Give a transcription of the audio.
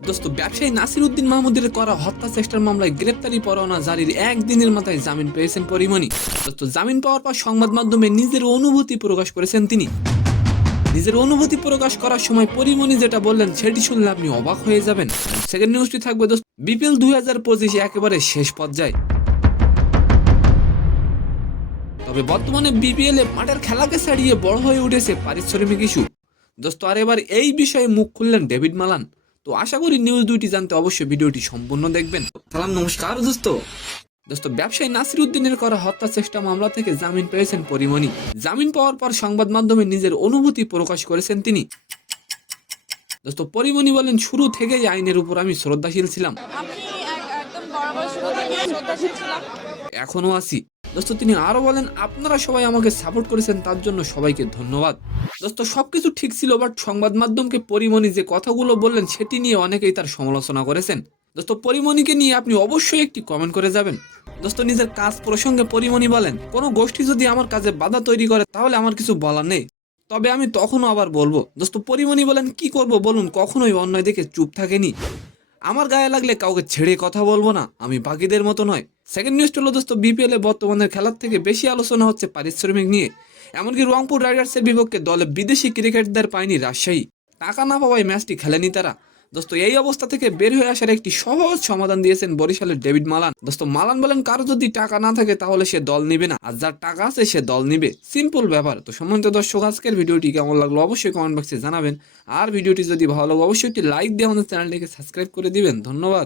দোস্ত ব্যবসায়ী নাসির উদ্দিন মাহমুদের করা হত্যা চেষ্টার মামলায় গ্রেপ্তারি পরোয়ানা জারির একদিনের মাথায় জামিন পেয়েছেন পরিমণি। দোস্ত জামিন পাওয়ার পর সংবাদ মাধ্যমে নিজের অনুভূতি প্রকাশ করেছেন তিনি। নিজের অনুভূতি প্রকাশ করার সময় পরিমণি যেটা বললেন সেটি শুনলে আপনি অবাক হয়ে যাবেন। সেকেন্ড নিউজটি থাকবে দোস্ত বিপিএল 2025 একেবারে শেষ পর্যায়ে। তবে বর্তমানে বিপিএল এ মাঠের খেলাকে ছাড়িয়ে বড় হয়ে উঠেছে পারিশ্রমিক ইস্যু। দোস্ত আর এবার এই বিষয়ে মুখ খুললেন ডেভিড মালান। তো আশা করি নিউজ দুইটি জানতে অবশ্যই ভিডিওটি সম্পূর্ণ দেখবেন। সালাম, নমস্কার দোস্ত। ব্যবসায়ী নাসির উদ্দিনের করা হত্যা চেষ্টা মামলা থেকে জামিন পেয়েছেন পরিমণি। জামিন পাওয়ার পর সংবাদ মাধ্যমে নিজের অনুভূতি প্রকাশ করেছেন তিনি। পরিমণি বলেন, শুরু থেকেই আইনের উপর আমি শ্রদ্ধাশীল ছিলাম, এখনো আছি। তিনি আরো বলেন, আপনারা সবাই আমাকে সাপোর্ট করেছেন, তার জন্য সবাইকে ধন্যবাদ। সবকিছু ঠিক ছিল, বাট সংবাদ মাধ্যমকে পরিমণি যে কথাগুলো বললেন সেটি নিয়ে অনেকেই তার সমালোচনা করেছেন। পরিমণিকে নিয়ে আপনি অবশ্যই একটি কমেন্ট করে যাবেন। নিজের কাজ প্রসঙ্গে পরিমণি বলেন, কোনো গোষ্ঠী যদি আমার কাজে বাধা তৈরি করে তাহলে আমার কিছু বলার নেই, তবে আমি তখনও আবার বলবো। পরিমণি বলেন, কি করব বলুন, কখনোই অন্যায় দেখে চুপ থাকেনি। আমার গায়ে লাগলে কাউকে ছেড়ে কথা বলবো না, আমি বাকিদের মতো নয়। সেকেন্ড নিউজ হলো বিপিএল এ বর্তমানে খেলার থেকে বেশি আলোচনা হচ্ছে পারিশ্রমিক নিয়ে। এমনকি রংপুর রাইডার্সের বিপক্ষে দলে বিদেশি ক্রিকেটারদের পায়নি রাজশাহী, টাকা না পাওয়ায় ম্যাচটি খেলেনি তারা। এই অবস্থা থেকে বের হয়ে আসার একটি সহজ সমাধান দিয়েছেন বরিশালের ডেভিড মালান। মালান বলেন, কারো যদি টাকা না থাকে তাহলে সে দল নিবে না, আর যার টাকা আছে সে দল নিবে, সিম্পল ব্যাপার। তো সম্মানিত দর্শক, আজকের ভিডিওটি কেমন লাগলো অবশ্যই কমেন্ট বক্সে জানাবেন। আর ভিডিওটি যদি ভালো লাগে অবশ্যই একটি লাইক দিয়ে আমাদের চ্যানেলটিকে সাবস্ক্রাইব করে দিবেন। ধন্যবাদ।